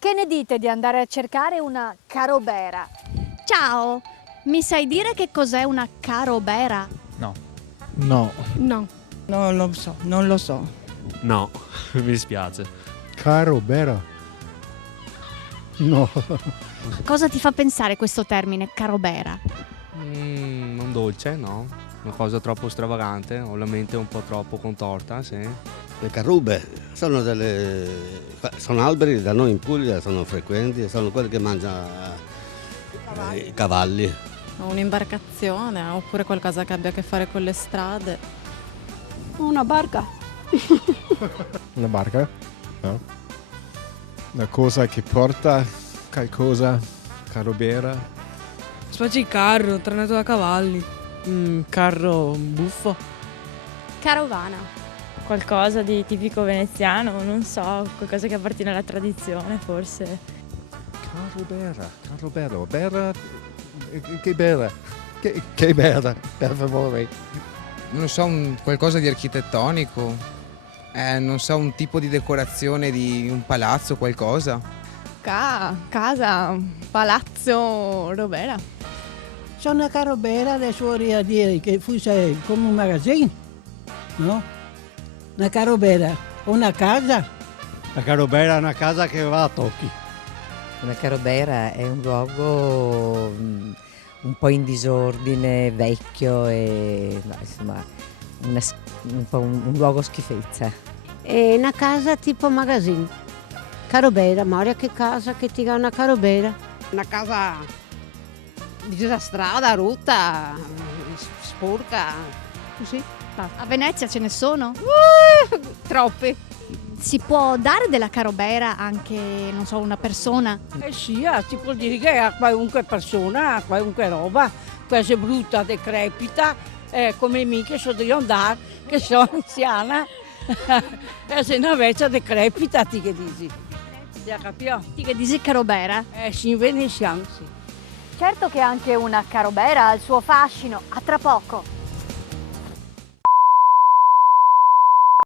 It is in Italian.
Che ne dite di andare a cercare una carobera? Ciao, mi sai dire che cos'è una carobera? No. No. No. Non lo so, non lo so. No, mi dispiace. Carobera? No. Cosa ti fa pensare questo termine, carobera? Non dolce, no? Una cosa troppo stravagante, ho la mente un po' troppo contorta, sì. Le carrube sono alberi da noi in Puglia, sono frequenti, sono quelli che mangiano i cavalli. Un'imbarcazione oppure qualcosa che abbia a che fare con le strade. Una barca. Una barca? No. Una cosa che porta qualcosa, carobera. Specie carro, trainato da cavalli. Carro buffo. Carovana. Qualcosa di tipico veneziano, non so, qualcosa che appartiene alla tradizione forse. Carobera, bera, che bera, che bera, per favore. Non so, qualcosa di architettonico, non so, un tipo di decorazione di un palazzo, qualcosa. Casa, palazzo, robera. C'è una carobera adesso vorrei dire che fosse come un magazzino, no? Una carobera, una casa. La carrobera è una casa che va a tocchi. Una carrobera è un luogo un po' in disordine, vecchio e insomma un luogo schifezza. È una casa tipo magazzino. Carobera, Maria, che casa che ti dà una carobera? Una casa disastrata, rotta, sporca. Così. A Venezia ce ne sono? Troppi. Si può dare della carobera anche, non so, una persona? Sì, si può dire che a qualunque persona, a qualunque roba, quasi brutta, decrepita, come me che so di andare, che sono anziana, e se una vecchia decrepita, ti che dici? Ti capito? Ti che dici carobera? Sì, in veneziano, sì. Certo che anche una carobera ha il suo fascino, a tra poco.